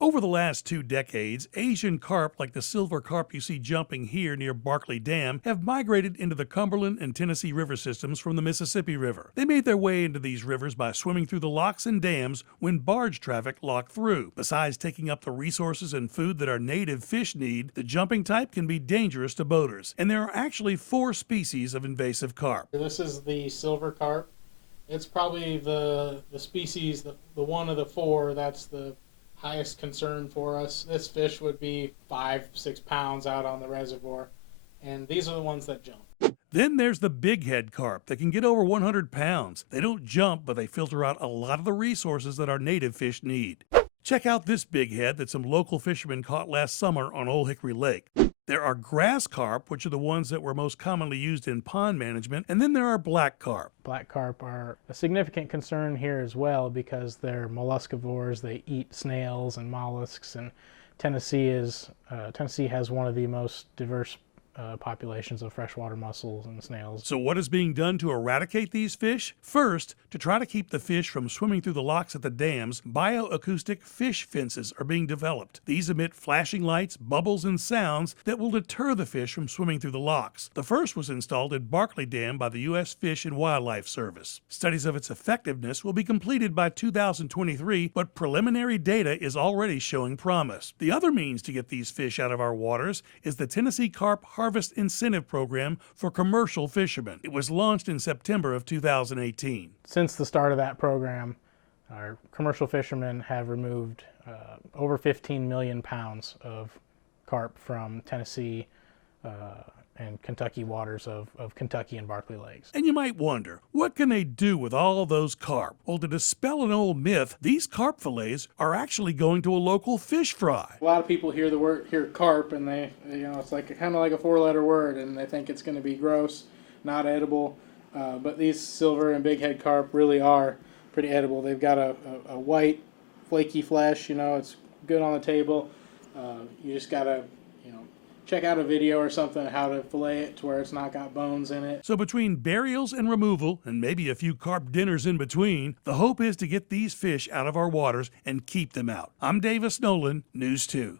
Over the last 2 decades, Asian carp like the silver carp you see jumping here near Barkley Dam have migrated into the Cumberland and Tennessee river systems from the Mississippi River. They made their way into these rivers by swimming through the locks and dams when barge traffic locked through. Besides taking up the resources and food that our native fish need, the jumping type can be dangerous to boaters. And there are actually 4 species of invasive carp. This is the silver carp. It's probably the species, the one of the 4 that's the highest concern for us. This fish would be 5-6 pounds out on the reservoir, and these are the ones that jump. Then there's the big head carp that can get over 100 pounds. They don't jump, but they filter out a lot of the resources that our native fish need. Check out this big head that some local fishermen caught last summer on Old Hickory Lake. There are grass carp, which are the ones that were most commonly used in pond management, and then there are black carp. Black carp are a significant concern here as well because they're molluscivores. They eat snails and mollusks, and Tennessee has one of the most diverse populations of freshwater mussels and snails. So what is being done to eradicate these fish? First, to try to keep the fish from swimming through the locks at the dams, Bio-Acoustic fish fences are being developed. These emit flashing lights, bubbles, and sounds that will deter the fish from swimming through the locks. The first was installed at Barkley Dam by the U.S. Fish and Wildlife Service. Studies of its effectiveness will be completed by 2023, but preliminary data is already showing promise. The other means to get these fish out of our waters is the Tennessee Carp Harvest Incentive Program for commercial fishermen. It was launched in September of 2018. Since the start of that program, our commercial fishermen have removed over 15 million pounds of carp from Tennessee and Kentucky waters of Kentucky and Barkley Lakes. And you might wonder, what can they do with all those carp? Well, to dispel an old myth, these carp fillets are actually going to a local fish fry. A lot of people hear the word carp, and they, it's like kind of like a 4-letter word, and they think it's going to be gross, not edible. But these silver and big head carp really are pretty edible. They've got a white, flaky flesh. It's good on the table. You just gotta check out a video or something how to fillet it to where it's not got bones in it. So between burials and removal, and maybe a few carp dinners in between, the hope is to get these fish out of our waters and keep them out. I'm Davis Nolan, News 2.